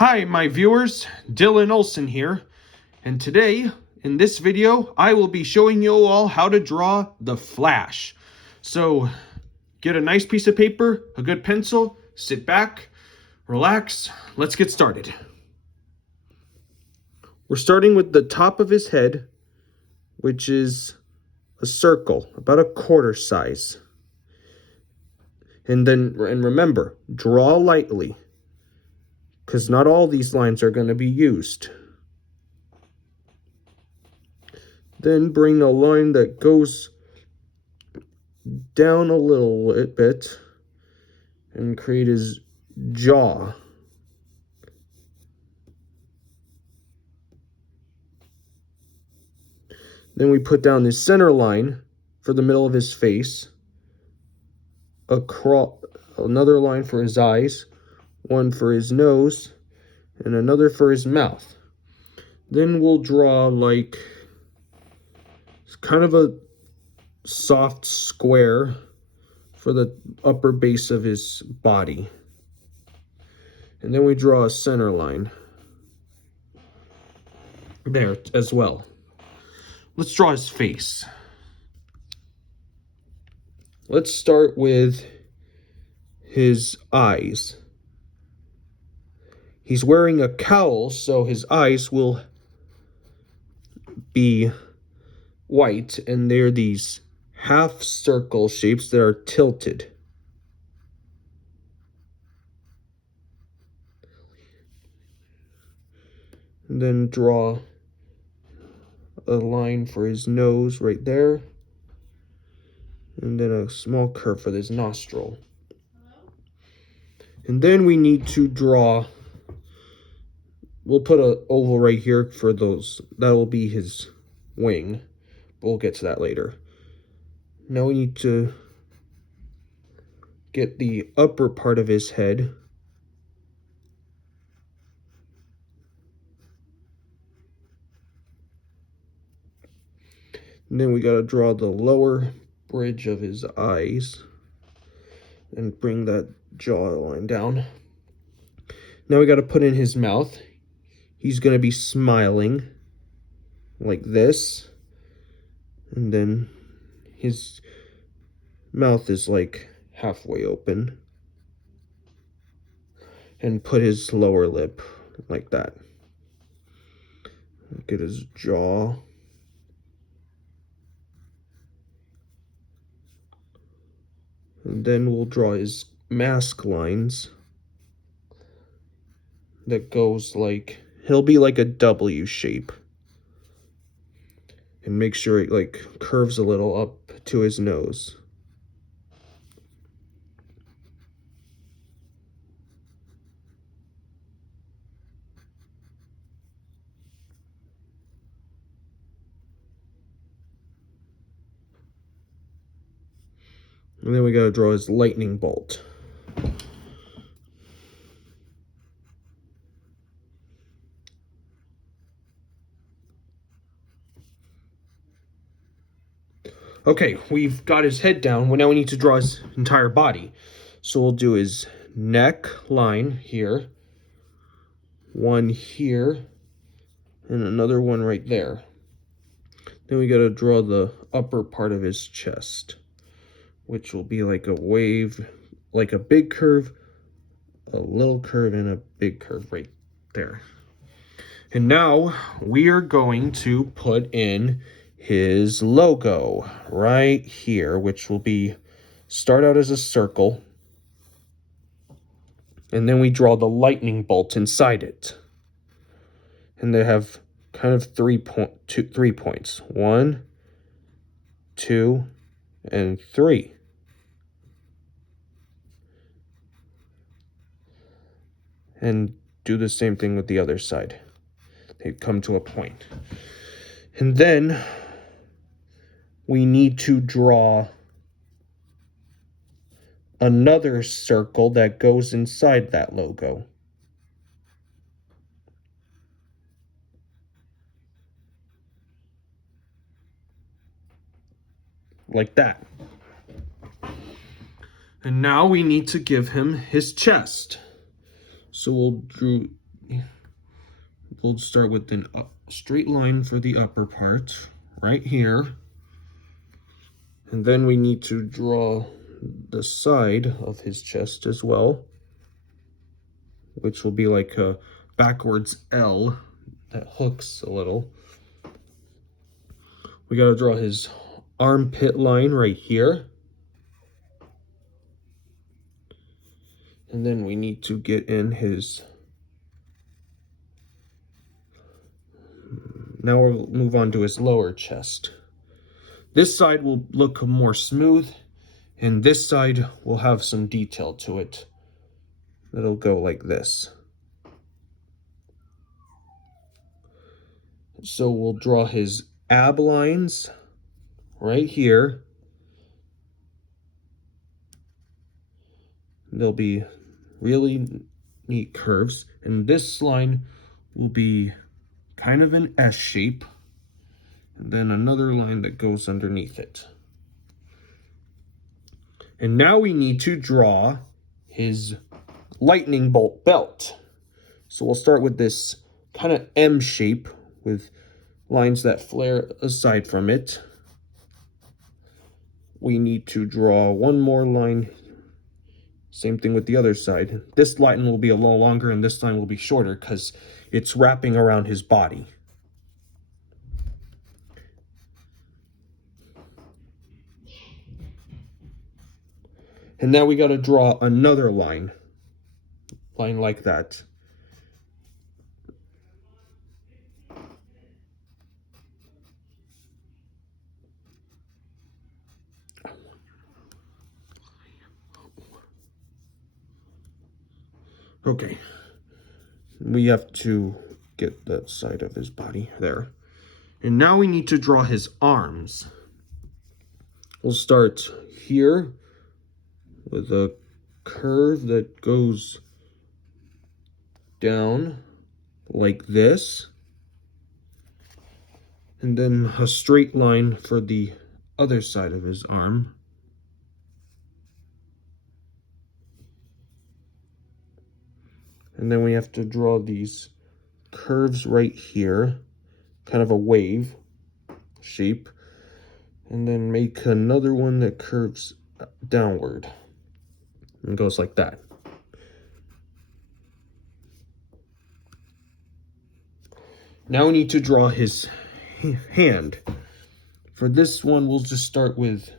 Hi, my viewers, Dylan Olson here, and today, in this video, I will be showing you all how to draw the Flash. So, get a nice piece of paper, a good pencil, sit back, relax, let's get started. We're starting with the top of his head, which is a circle, about a quarter size. And remember, draw lightly, because not all these lines are going to be used. Then bring a line that goes down a little bit and create his jaw. Then we put down the center line for the middle of his face, another line for his eyes, one for his nose, and another for his mouth. Then we'll draw like kind of a soft square for the upper base of his body. And then we draw a center line there as well. Let's draw his face. Let's start with his eyes. He's wearing a cowl, so his eyes will be white, and they're these half circle shapes that are tilted. And then draw a line for his nose right there, and then a small curve for his nostril. And then we need to draw, we'll put an oval right here for those, that will be his wing. We'll get to that later. Now we need to get the upper part of his head. And then we gotta draw the lower bridge of his eyes and bring that jawline down. Now we gotta put in his mouth. He's gonna be smiling like this. And then his mouth is like halfway open. And put his lower lip like that. Get his jaw. And then we'll draw his mask lines that goes like, he'll be like a W shape. And make sure it like curves a little up to his nose. And then we gotta draw his lightning bolt. Okay, we've got his head down. Well, now we need to draw his entire body. So we'll do his neck line here, one here, and another one right there. Then we gotta draw the upper part of his chest, which will be like a wave, like a big curve, a little curve, and a big curve right there. And now we are going to put in his logo right here, which will be, start out as a circle, and then we draw the lightning bolt inside it. And they have kind of 3 points. 1, 2, and 3. And do the same thing with the other side. They come to a point. And then we need to draw another circle that goes inside that logo. Like that. And now we need to give him his chest. So we'll we'll start with a straight line for the upper part, right here. And then we need to draw the side of his chest as well, which will be like a backwards L that hooks a little. We gotta draw his armpit line right here. And then we need to get in his... Now we'll move on to his lower chest. This side will look more smooth, and this side will have some detail to it. It'll go like this. So we'll draw his ab lines right here. They'll be really neat curves, and this line will be kind of an S shape, and then another line that goes underneath it. And now we need to draw his lightning bolt belt. So we'll start with this kind of M shape with lines that flare aside from it. We need to draw one more line. Same thing with the other side. This line will be a little longer and this line will be shorter because it's wrapping around his body. And now we got to draw another line like that. Okay, we have to get that side of his body there. And now we need to draw his arms. We'll start here with a curve that goes down like this, and then a straight line for the other side of his arm. And then we have to draw these curves right here, kind of a wave shape, and then make another one that curves downward and goes like that. Now we need to draw his hand. For this one, we'll just start with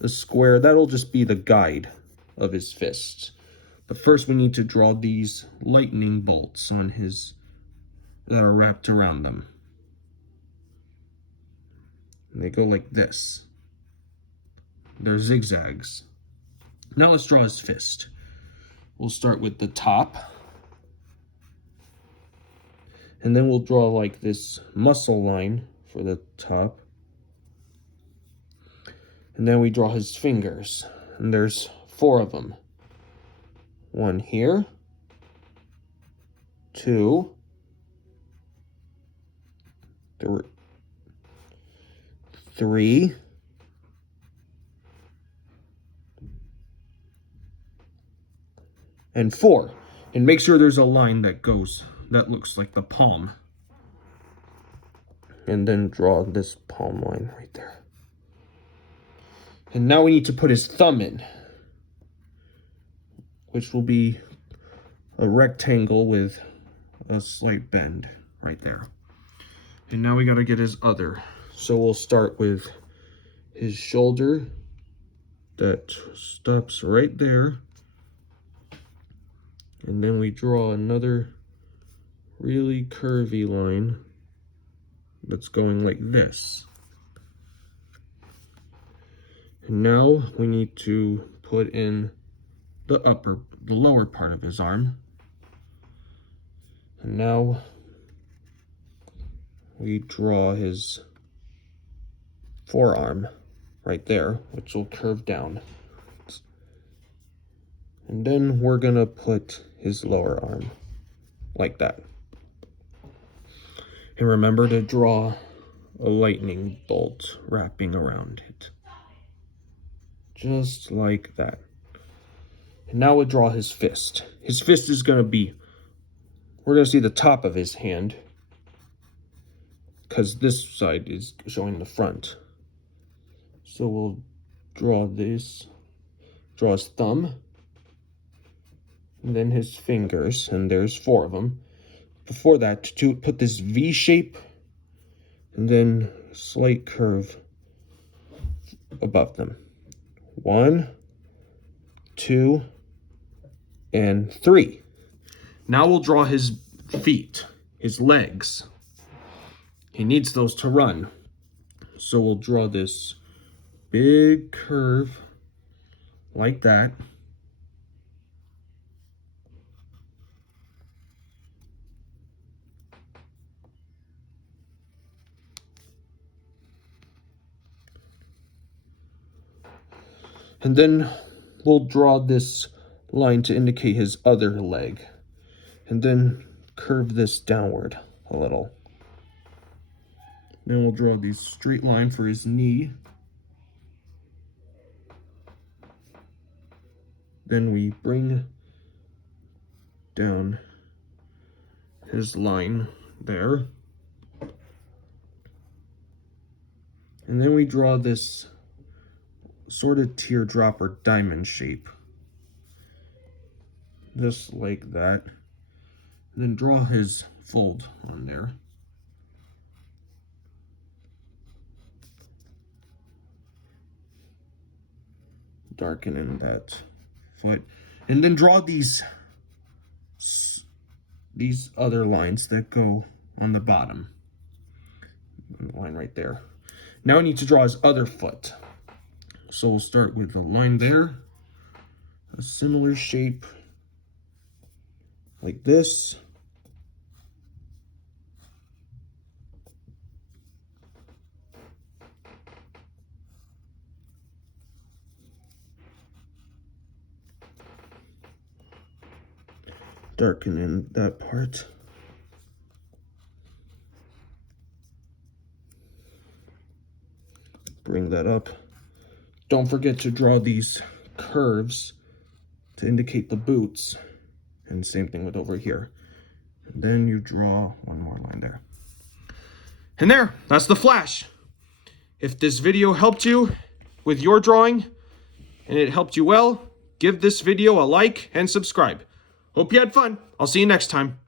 a square. That'll just be the guide of his fists. But first we need to draw these lightning bolts on his that are wrapped around them. And they go like this. They're zigzags. Now let's draw his fist. We'll start with the top. And then we'll draw like this muscle line for the top. And then we draw his fingers. And there's 4 of them. 1 here. 2. 3. And 4. And make sure there's a line that looks like the palm. And then draw this palm line right there. And now we need to put his thumb in, which will be a rectangle with a slight bend right there. And now we got to get his other. So we'll start with his shoulder that stops right there. And then we draw another really curvy line that's going like this. And now we need to put in the lower part of his arm. And now we draw his forearm right there, which will curve down. And then we're gonna put his lower arm like that. And remember to draw a lightning bolt wrapping around it. Just like that. And now we'll draw his fist. His fist is gonna be we're going to see the top of his hand, because this side is showing the front. So we'll draw this, draw his thumb, and then his fingers, and there's 4 of them. Before that, to put this V shape, and then slight curve above them. 1, 2, and 3. Now we'll draw his feet, his legs. He needs those to run. So we'll draw this big curve like that. And then we'll draw this line to indicate his other leg. And then curve this downward a little. Then we'll draw the straight line for his knee. Then we bring down his line there. And then we draw this sort of teardrop or diamond shape. Just like that. And then draw his fold on there. Darken in that foot. And then draw these other lines that go on the bottom. Line right there. Now I need to draw his other foot. So we'll start with the line there. A similar shape like this. Darken in that part. Bring that up. Don't forget to draw these curves to indicate the boots. And same thing with over here. And then you draw one more line there. And there, that's the Flash. If this video helped you with your drawing, and it helped you well, give this video a like and subscribe. Hope you had fun. I'll see you next time.